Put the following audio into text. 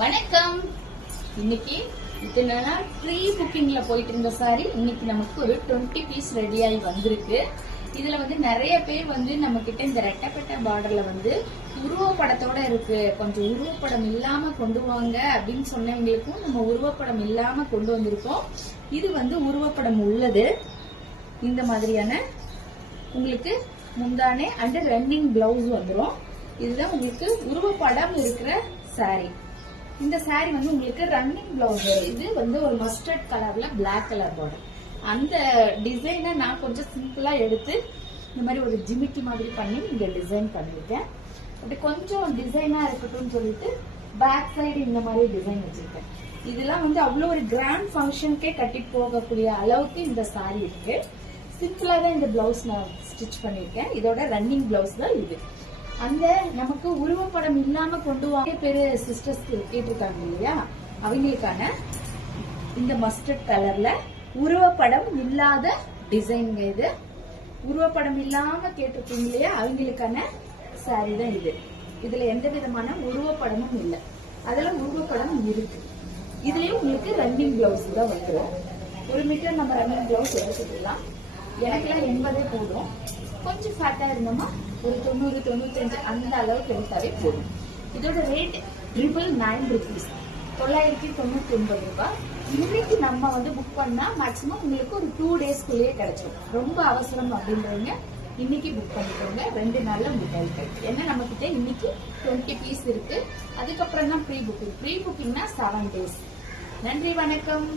வணக்கம். இன்னைக்கு இத்தனை நாள் ப்ரீ புக்கிங்ல போயிட்டு இருந்த சாரி இன்னைக்கு நமக்கு ஒரு 20 பீஸ் ரெடியாகி வந்திருக்கு. இதுல நிறைய பேர் நம்ம கிட்ட இந்த ரெட்டப்பட்ட பார்டர்ல உருவப்படத்தோட இருக்கு, கொஞ்சம் உருவப்படம் இல்லாம கொண்டு வாங்க அப்படின்னு சொன்னவங்களுக்கும் நம்ம உருவப்படம் இல்லாம கொண்டு வந்திருக்கோம். இது உருவப்படம் உள்ளது. இந்த மாதிரியான உங்களுக்கு முந்தானே அண்ட் ரன்னிங் பிளவுஸ் வந்துடும். இதுதான் உங்களுக்கு உருவப்படம் இருக்கிற சாரி. இந்த சாரி உங்களுக்கு ரன்னிங் பிளவுஸ் வரும். இது ஒரு மஸ்டர்ட் கலர்ல பிளாக் கலர் பார்டர். அந்த டிசைனை நான் கொஞ்சம் சிம்பிளா எடுத்து இந்த மாதிரி ஒரு ஜிமிக்கி மாதிரி பண்ணி இங்க டிசைன் பண்ணிருக்கேன். அப்படி கொஞ்சம் டிசைனா இருக்கட்டும் சொல்லிட்டு பேக் சைடு இந்த மாதிரி டிசைன் வச்சிருக்கேன். இதெல்லாம் அவ்வளோ ஒரு கிராண்ட் ஃபங்க்ஷனுக்கே கட்டிட்டு போகக்கூடிய அளவுக்கு இந்த சாரி இருக்கு. சிம்பிளா தான் இந்த பிளவுஸ் நான் ஸ்டிச் பண்ணிருக்கேன். இதோட ரன்னிங் பிளவுஸ் தான் இது. அந்த நமக்கு உருவப்படம் இல்லாம கொண்டு வாங்க பேரு சிஸ்டர்ஸ் கேட்டிருக்காங்க இல்லையா, அவங்களுக்கான இந்த மஸ்டர்ட் கலர்ல உருவப்படம் இல்லாத டிசைன். இது உருவப்படம் இல்லாம கேட்டிருக்கீங்க இல்லையா, அவங்களுக்கான சாரி தான் இது. இதுல எந்த விதமான உருவப்படமும் இல்லை, அதுல உருவப்படம் இருக்கு. இதுலயும் உங்களுக்கு ரன்னிங் பிளவுஸ் தான் வந்துடும். 1 மீட்டர் நம்ம ரன்னிங் பிளவுஸ் எடுத்துக்கலாம். எனக்குலாம் 80 போதும். கொஞ்சம் ஃபேட்டா இருந்தோமா ஒரு 90 95 அந்த அளவுக்கு எடுத்தாலே போதும். இதோட ரேட் 999 rupees, 999 ரூபாய். இன்னைக்கு நம்ம புக் பண்ணா மேக்சிமம் உங்களுக்கு ஒரு 2 டேஸ்க்குள்ளேயே கிடைச்சிடும். ரொம்ப அவசரம் அப்படின்றவங்க இன்னைக்கு புக் பண்ணிக்கோங்க. 2 நாள்ல புக் ஆயிருக்கு. ஏன்னா நம்ம கிட்ட இன்னைக்கு 20 பீஸ் இருக்கு. அதுக்கப்புறம் தான் ப்ரீ புக்கிங். ப்ரீ புக்கிங்னா 7 days. நன்றி, வணக்கம்.